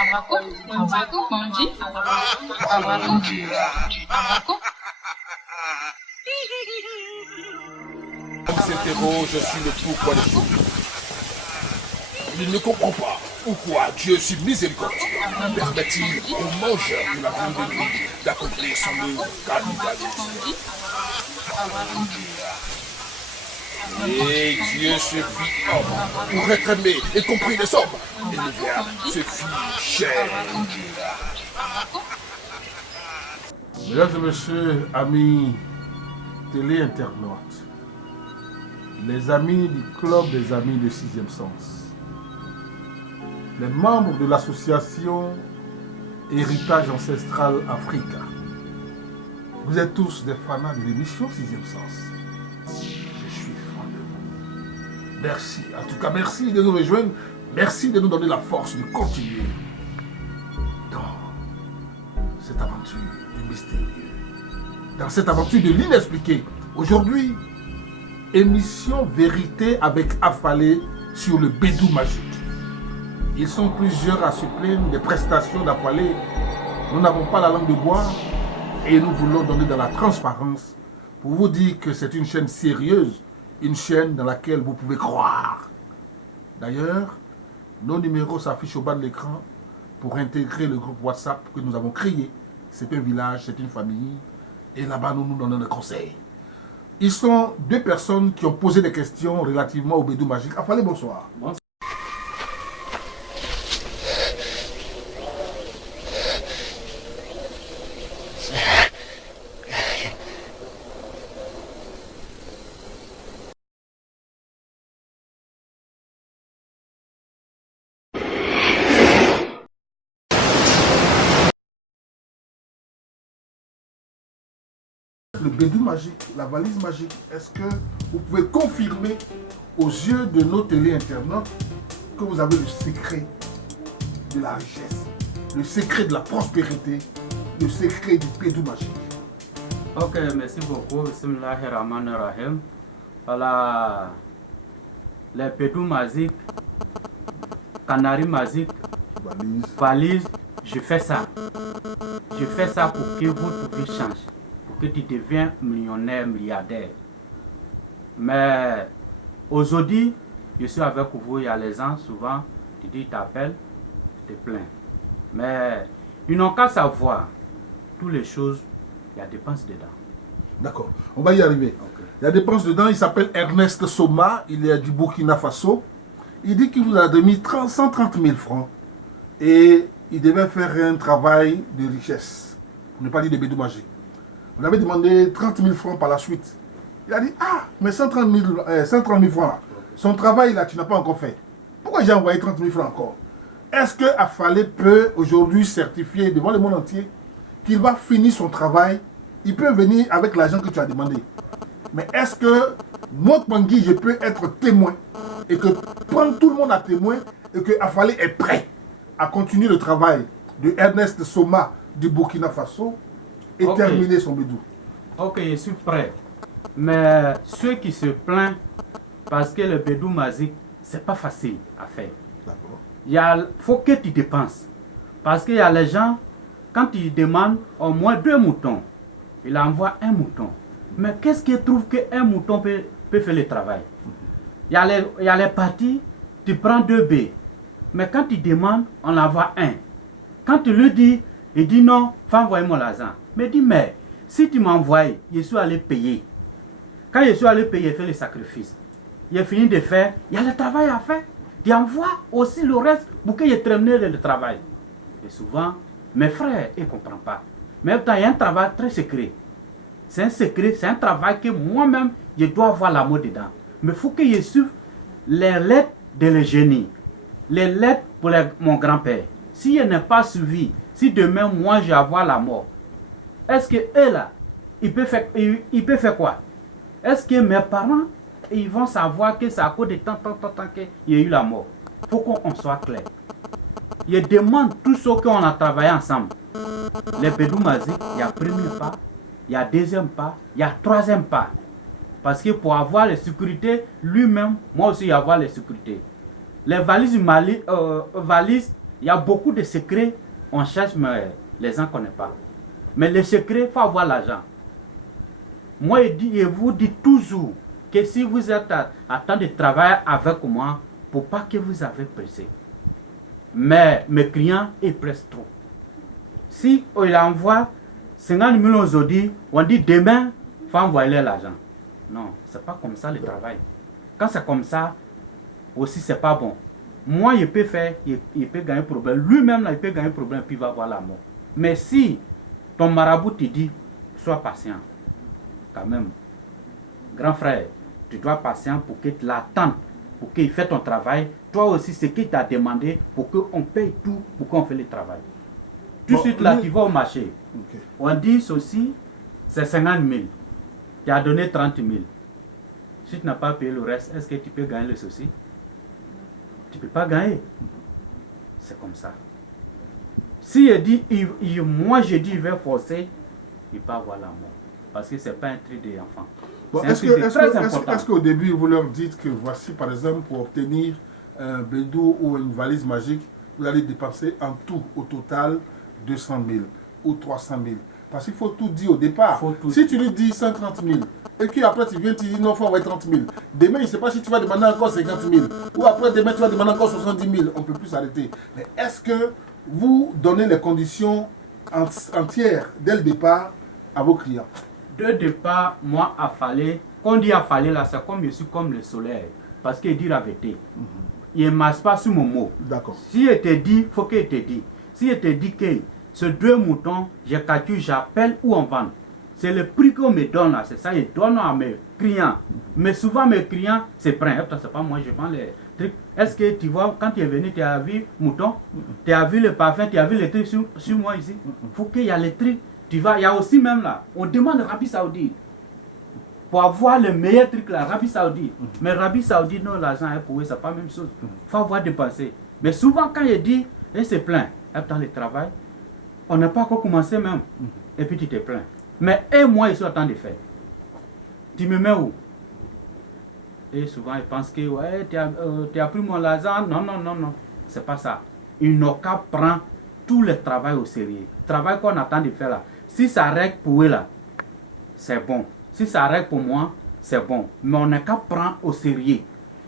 On s'interroge sur le pourquoi des choses. Il ne comprend pas pourquoi Dieu si miséricordieux permet-il aux mangeurs de la viande de lui d'accomplir son œuvre cannibalisme. Et Dieu se fit homme pour être aimé et compris des hommes. Et le Verbe se fit chair. Mesdames et messieurs, amis télé-internautes, les amis du club des amis de 6e sens, les membres de l'association Héritage Ancestral Africa, vous êtes tous des fanats de l'émission 6e sens. Je suis fan de vous. Merci, en tout cas merci de nous rejoindre, merci de nous donner la force de continuer dans cette aventure du mystérieux, dans cette aventure de l'inexpliqué. Aujourd'hui, émission Vérité avec Afalé sur le bédou magique. Ils sont plusieurs à se plaindre des prestations d'Afalé. Nous n'avons pas la langue de bois et nous voulons donner dans la transparence pour vous dire que c'est une chaîne sérieuse, une chaîne dans laquelle vous pouvez croire. D'ailleurs, nos numéros s'affichent au bas de l'écran pour intégrer le groupe WhatsApp que nous avons créé. C'est un village, c'est une famille et là-bas nous nous donnons des conseils. Ils sont deux personnes qui ont posé des questions relativement au bédou magique. Afalé, bonsoir. Bonsoir. Le bédou magique, la valise magique, est-ce que vous pouvez confirmer aux yeux de nos télé-internautes que vous avez le secret de la richesse, le secret de la prospérité, le secret du bédou magique? Ok, merci beaucoup. Bismillahirrahmanirrahim. Voilà, les bédous magiques, canari magique, valise, je fais ça. Je fais ça pour que votre vie change. Que tu deviens millionnaire, milliardaire. Mais aujourd'hui, je suis avec vous, il y a les gens, souvent, tu dis, t'appelles, tu te plains. Mais ils n'ont qu'à savoir, toutes les choses, il y a des dépenses dedans. D'accord, on va y arriver. Okay. Il y a des dépenses dedans, il s'appelle Ernest Soma, il est du Burkina Faso. Il dit qu'il vous a remis 130 000 francs et il devait faire un travail de richesse, pour ne pas dire de bédou magique. On avait demandé 30 000 francs par la suite. Il a dit, ah, mais 130 000 francs, son travail là, tu n'as pas encore fait. Pourquoi j'ai envoyé 30 000 francs encore? Est-ce que Afalé peut aujourd'hui certifier devant le monde entier qu'il va finir son travail? Il peut venir avec l'argent que tu as demandé. Mais est-ce que moi, Pangui, je peux être témoin et que prendre tout le monde à témoin et que Afalé est prêt à continuer le travail de Ernest Soma du Burkina Faso et terminer son bédou? Ok, je suis prêt. Mais ceux qui se plaignent parce que le bédou magique, c'est pas facile à faire. Il faut que tu dépenses. Parce qu'il y a les gens, quand ils demandent au moins 2 moutons, ils envoient 1 mouton. Mais qu'est-ce qu'ils trouvent qu'un mouton peut faire le travail? Il y a les parties, tu prends 2 baies. Mais quand tu demandes, on envoie 1. Quand tu lui dis, il dit non, fais envoyer-moi l'argent. Mais dis, mais si tu m'envoies, je suis allé payer. Quand je suis allé payer, fait le sacrifice. J'ai fini de faire, il y a le travail à faire. Tu envoies aussi le reste pour que je termine le travail. Et souvent, mes frères, ils ne comprennent pas. Mais il y a un travail très secret. C'est un secret, c'est un travail que moi-même, je dois avoir l'amour dedans. Mais il faut que je suive les lettres de le génie. Les lettres pour mon grand-père. Si je n'ai pas suivi, si demain, moi, je vais avoir la mort, est-ce que eux là, ils peuvent faire quoi? Est-ce que mes parents, ils vont savoir que c'est à cause de tant qu'il y a eu la mort? Il faut qu'on soit clair. Je demande tout ce qu'on a travaillé ensemble. Les bédous magiques, il y a premier pas, il y a deuxième pas, il y a troisième pas. Parce que pour avoir les sécurités, lui-même, moi aussi, avoir les sécurités. Les valises, Il y a beaucoup de secrets, on cherche, mais les gens ne connaissent pas. Mais le secret, il faut avoir l'argent. Moi, je vous dis toujours que si vous êtes à temps de travailler avec moi, pour pas que vous avez pressé. Mais mes clients, ils pressent trop. Si il envoie 50 000 aujourd'hui, on dit demain, il faut envoyer l'argent. Non, c'est pas comme ça le travail. Quand c'est comme ça, aussi c'est pas bon. Moi, il peut faire, il peut gagner un problème. Lui-même, là, il peut gagner un problème, puis il va avoir la mort. Mais si ton marabout te dit, sois patient, quand même, grand frère, tu dois être patient pour que tu l'attendes, pour qu'il fasse ton travail. Toi aussi, ce qu'il t'a demandé, pour qu'on paye tout, pour qu'on fasse le travail. Tout de suite, là, tu vas au marché. Ok. On dit ceci, c'est 50 000. Tu as donné 30 000. Si tu n'as pas payé le reste, est-ce que tu peux gagner le souci? Tu ne peux pas gagner. C'est comme ça. Si il dit, moi je dis, il va forcer, il va avoir la mort. Parce que ce n'est pas un truc d'enfant. Bon, est-ce qu'au début, vous leur dites que voici, par exemple, pour obtenir un bédou ou une valise magique, vous allez dépenser en tout, au total, 200 000 ou 300 000? Parce qu'il faut tout dire au départ. Si tu lui dis 130 000, et qu'après tu viens, tu dis non, il faut envoyer 30 000. Demain, il ne sait pas si tu vas demander encore 50 000. Ou après, demain, tu vas demander encore 70 000. On ne peut plus s'arrêter. Mais est-ce que vous donnez les conditions entières dès le départ à vos clients? De départ, moi, affalé, quand on dit affalé là, c'est comme je suis comme le soleil. Parce qu'il dit la vérité. Il ne marche pas sur mon mot. D'accord. Si il te dit, il faut qu'il te dise. Si il te dit que ce 2 moutons, j'ai calculé, j'appelle ou on vend. C'est le prix qu'on me donne là, c'est ça, je donne à mes clients. Mais souvent mes clients se prennent. C'est pas moi, je vends les trucs. Est-ce que tu vois, quand tu es venu, tu as vu mouton, tu as vu le parfum, tu as vu les trucs sur moi ici. Il faut qu'il y ait les trucs. Tu vas, il y a aussi même là, on demande Arabie Saoudite. Pour avoir le meilleur truc là, Arabie Saoudite. Mais Arabie Saoudite, non, l'argent est pour eux, c'est pas la même chose. Il faut avoir dépensé. Mais souvent quand il dit, il se plaint, dans le travail, on n'a pas encore commencé même. Et puis tu te plains. Mais et moi, je suis en train de faire. Tu me mets où? Et souvent, ils pensent que ouais, tu as pris mon argent. Non, non, non, non. C'est pas ça. Ils n'ont qu'à prendre tout le travail au sérieux. Le travail qu'on attend de faire là. Si ça règle pour eux là, c'est bon. Si ça règle pour moi, c'est bon. Mais on n'a qu'à prendre au sérieux.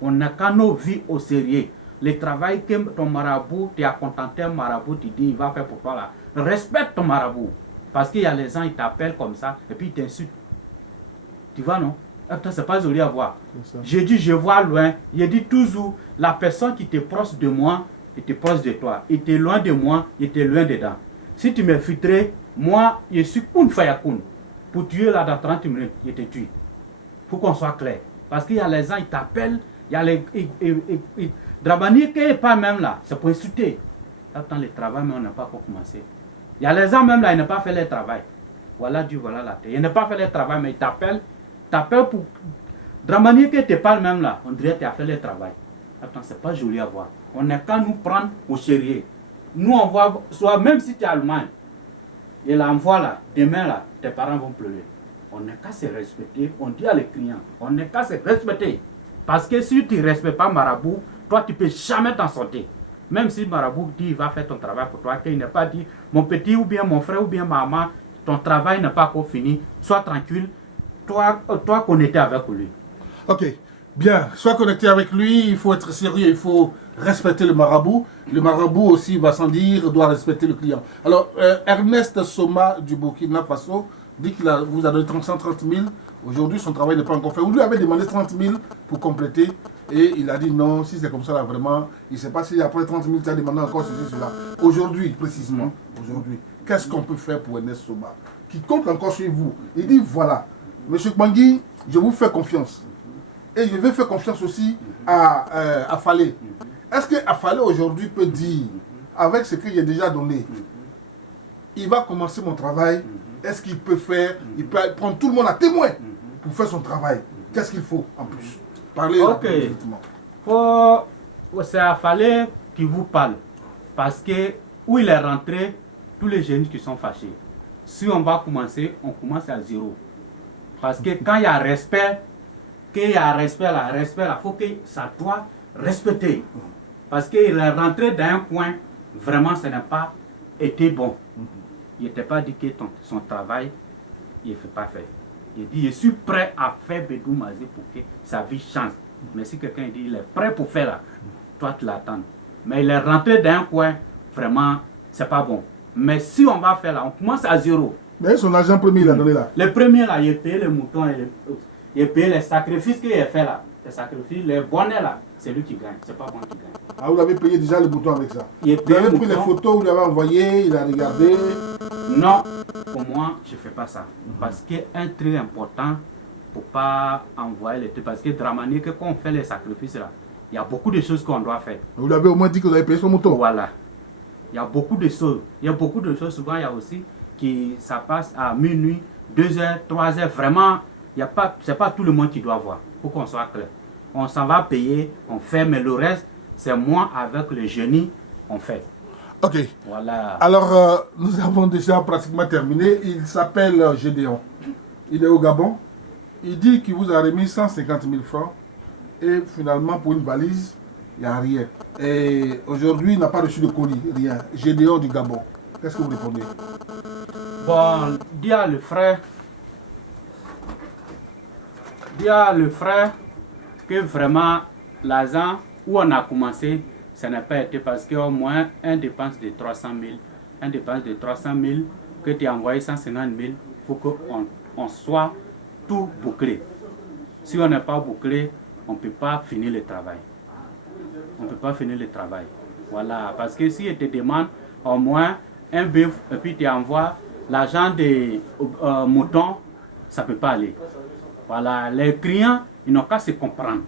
On n'a qu'à nos vies au sérieux. Le travail que ton marabout, tu as contenté un marabout, tu dis, il va faire pour toi là. Respecte ton marabout. Parce qu'il y a les gens, ils t'appellent comme ça, et puis ils t'insultent. Tu vois, non? C'est pas joli à voir. Je dis, je vois loin. Je dis toujours, la personne qui te proche de moi, était proche de toi. Il était loin de moi, il était loin dedans. Si tu me filtrais, moi, je suis kun fayakun. Pour tuer là dans 30 minutes, je te tue. Il faut qu'on soit clair. Parce qu'il y a les gens, ils t'appellent, il y a les... Drabani qui n'est pas même là, c'est pour insulter. Attends, le travail, mais on n'a pas encore commencé. Il y a les gens même là, ils n'ont pas fait leur travail. Voilà Dieu, voilà la terre. Ils n'ont pas fait leur travail, mais ils t'appellent. T'appellent pour... Dramani qui te parle même là, on dirait que tu as fait leur travail. Attends, c'est pas joli à voir. On n'a qu'à nous prendre au sérieux. Nous, on voit, soit même si tu es allemand, et l'envoie là, demain là, tes parents vont pleurer. On n'a qu'à se respecter. On dit à les clients, on n'a qu'à se respecter. Parce que si tu ne respectes pas Marabout, toi, tu ne peux jamais t'en sortir. Même si Marabout dit il va faire ton travail pour toi, qu'il n'a pas dit mon petit ou bien mon frère ou bien maman, ton travail n'est pas encore fini, sois tranquille, toi connecté avec lui. Ok, bien, sois connecté avec lui, il faut être sérieux, il faut respecter le marabout. Le marabout aussi va sans dire, doit respecter le client. Alors, Ernest Soma du Burkina Faso dit qu'il vous a donné 130 000. Aujourd'hui, son travail n'est pas encore fait. Vous lui avez demandé 30 000 pour compléter. Et il a dit non, si c'est comme ça, là, vraiment, il ne sait pas si après 30 000, tu as demandé encore ceci, cela. Aujourd'hui, précisément, aujourd'hui, qu'est-ce qu'on peut faire pour Ernest Soma, qui compte encore sur vous? Il dit voilà, Monsieur Kbangui, je vous fais confiance. Et je vais faire confiance aussi à Falé. Est-ce que Afalé aujourd'hui peut dire, avec ce qu'il a déjà donné, il va commencer mon travail, est-ce qu'il peut faire, il peut prendre tout le monde à témoin pour faire son travail? Qu'est-ce qu'il faut en plus? Parlez rapidement. C'est Afalé qui vous parle. Parce que où il est rentré, tous les jeunes qui sont fâchés. Si on va commencer, on commence à zéro. Parce que quand il y a respect, il faut que ça doit respecter. Parce qu'il est rentré dans un coin, vraiment, ce n'a pas été bon. Il n'était pas dit que son travail, il ne fait pas fait. Il dit, je suis prêt à faire Bédou Mazik pour que sa vie change. Mais si quelqu'un dit, il est prêt pour faire là, toi tu l'attends. Mais il est rentré dans un coin, vraiment, c'est pas bon. Mais si on va faire là, on commence à zéro. Mais son argent premier, il a donné là. Le premier là, il a payé les moutons, il a payé les sacrifices qu'il a fait là. Les sacrifices, les bonnets là, c'est lui qui gagne, c'est pas moi qui gagne. Ah, vous avez payé déjà le bouton avec ça. Il a Vous payé avez le pris les mouton. photos, vous l'avez envoyé, il a regardé. Non, pour moi, je ne fais pas ça. Parce qu'un truc important, pour ne pas envoyer les trucs. Parce que Dramani, que quand on fait les sacrifices là, il y a beaucoup de choses qu'on doit faire. Vous l'avez au moins dit que vous avez payé son mouton. Voilà. Il y a beaucoup de choses. Il y a beaucoup de choses. Souvent, il y a aussi que ça passe à minuit, 2h, 3h. Vraiment, ce n'est pas tout le monde qui doit voir. Pour qu'on soit clair. On s'en va payer, on fait, mais le reste, c'est moi avec le génie, on fait. Ok. Voilà. Alors, nous avons déjà pratiquement terminé. Il s'appelle Gédéon. Il est au Gabon. Il dit qu'il vous a remis 150 000 francs. Et finalement, pour une valise, il n'y a rien. Et aujourd'hui, il n'a pas reçu de colis, rien. Gédéon du Gabon. Qu'est-ce que vous répondez? Bon, dis à le frère que vraiment l'argent où on a commencé, ça n'a pas été parce qu'au moins un dépense de 300 000, que tu as envoyé 150 000, il faut qu'on soit tout bouclé. Si on n'est pas bouclé, on ne peut pas finir le travail. On ne peut pas finir le travail. Voilà, parce que si il te demande au moins un bœuf et puis tu envoies l'argent des moutons, ça ne peut pas aller. Voilà, les clients, ils n'ont qu'à se comprendre.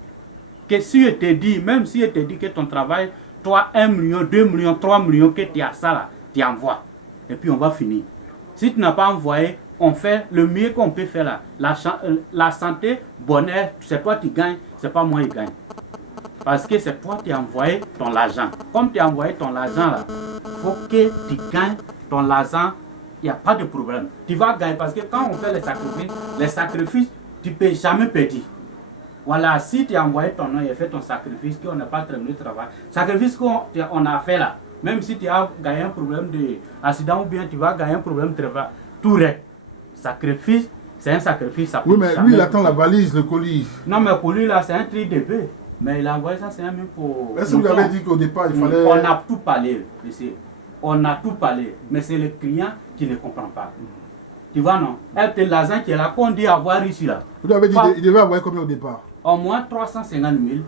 Que si je te dis, même si je te dis que ton travail, toi, 1 million, 2 millions, 3 millions, que tu as ça là, tu envoies. Et puis on va finir. Si tu n'as pas envoyé, on fait le mieux qu'on peut faire là. La santé, bonheur, c'est toi qui gagnes, c'est pas moi qui gagne. Parce que c'est toi qui as envoyé ton argent. Comme tu as envoyé ton argent là, il faut que tu gagnes ton argent, il n'y a pas de problème. Tu vas gagner parce que quand on fait les sacrifices, tu ne peux jamais perdre. Voilà, si tu as envoyé ton nom et fait ton sacrifice, qu'on n'a pas terminé le travail, sacrifice qu'on a fait là, même si tu as gagné un problème d'accident ou bien tu vas gagner un problème de travail, tout reste. Sacrifice, c'est un sacrifice. Ça Oui, mais jamais... lui, il attend la valise, le colis. Non, mais pour lui là, c'est un tri de bœuf. Mais il a envoyé ça, c'est un même pour. Est-ce que vous avez dit qu'au départ, il fallait. On a tout parlé, monsieur. On a tout parlé. Mais c'est le client qui ne comprend pas. Tu vois, non? C'est l'argent qui est là, qu'on dit avoir ici là. Vous avez dit qu'il devait avoir combien au départ? Au moins 350 000.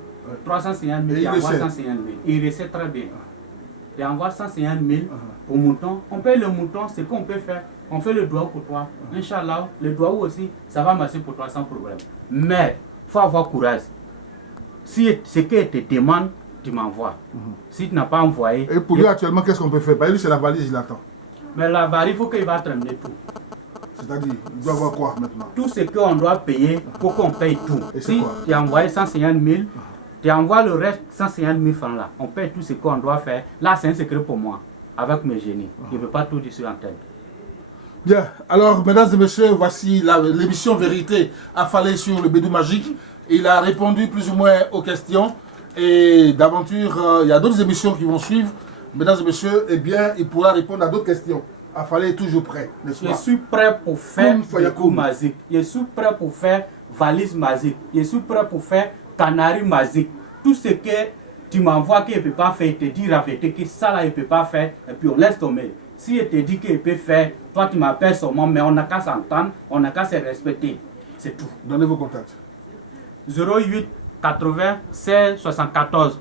350 000, il envoie 150 000. Il recette très bien. Il envoie 150 000 pour mouton. On paye le mouton, c'est qu'on peut faire. On fait le doigt pour toi. Inch'Allah, le doigt aussi, ça va marcher pour toi sans problème. Mais il faut avoir courage. Si ce que te demande, tu m'envoies. Si tu n'as pas envoyé... Et pour lui, actuellement, qu'est-ce qu'on peut faire? Lui, c'est la valise, il attend. Mais la valise, il faut qu'il va terminer tout. C'est-à-dire, il doit avoir quoi maintenant? Tout ce qu'on doit payer, il faut qu'on paye tout. Et si tu as envoyé 150 000, tu envoies le reste 150 000 francs là. On paye tout ce qu'on doit faire. Là, c'est un secret pour moi, avec mes génies. Je ne veux pas tout dire sur l'antenne. Bien, alors, mesdames et messieurs, voici l'émission Vérité affalée sur le Bédou Magique. Il a répondu plus ou moins aux questions. Et d'aventure, il y a d'autres émissions qui vont suivre. Mesdames et messieurs, eh bien, il pourra répondre à d'autres questions. Affalé est toujours prêt, n'est-ce pas? Je suis prêt pour faire Bédou Magique. Je suis prêt pour faire valise magique. Je suis prêt pour faire canari magique. Tout ce que tu m'envoies qu'il ne peut pas faire, il te dit la vérité que ça là, il ne peut pas faire. Et puis on laisse tomber. Si il te dit qu'il peut faire, toi tu m'appelles seulement, mais on n'a qu'à s'entendre, on n'a qu'à se respecter. C'est tout. Donnez vos contacts. 08 80 16 74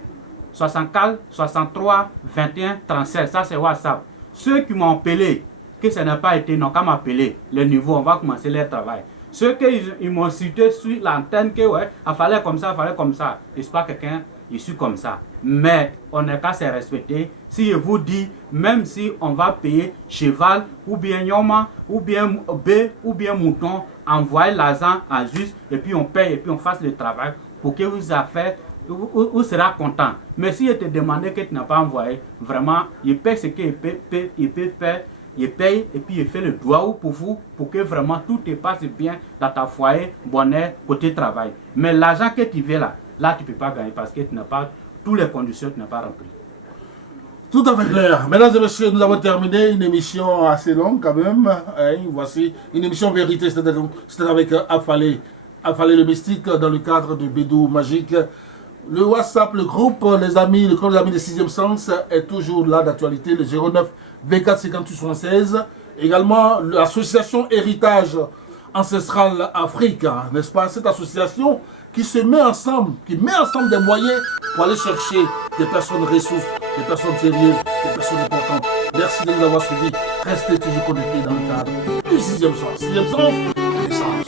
64 63 21 37. Ça c'est WhatsApp. Ceux qui m'ont appelé, que ça n'a pas été, n'ont qu'à m'appeler. Le niveau, on va commencer leur travail. Ceux qui m'ont cité sur l'antenne, que ouais, il fallait comme ça, il fallait comme ça. Je ne suis pas quelqu'un, je suis comme ça. Mais on n'a qu'à se respecter. Si je vous dis, même si on va payer cheval, ou bien yoma, ou bien bœuf, ou bien mouton, envoyez l'argent à juste, et puis on paye, et puis on fasse le travail pour que vous affaires, vous serez content. Mais si je te demandais que tu n'as pas envoyé, vraiment, il paye ce qu'il peut faire, il paye, et puis il fait le doigt pour vous, pour que vraiment tout te passe bien dans ta foyer, bonheur, côté travail. Mais l'argent que tu veux là tu ne peux pas gagner parce que tu n'as pas toutes les conditions, tu n'as pas rempli. Tout à fait clair. Mesdames et messieurs, nous avons terminé une émission assez longue quand même. Hein, voici une émission vérité, c'était avec Afalé le mystique dans le cadre de Bédou Magique. Le WhatsApp, le groupe, les amis, le club des amis des 6e sens est toujours là d'actualité, le 09 V4 58 76. Également l'association Héritage Ancestral Afrique, n'est-ce pas? Cette association qui se met ensemble, qui met ensemble des moyens pour aller chercher des personnes ressources, des personnes sérieuses, des personnes importantes. Merci de nous avoir suivis. Restez toujours connectés dans le cadre du 6e sens. 6e sens, connaissance.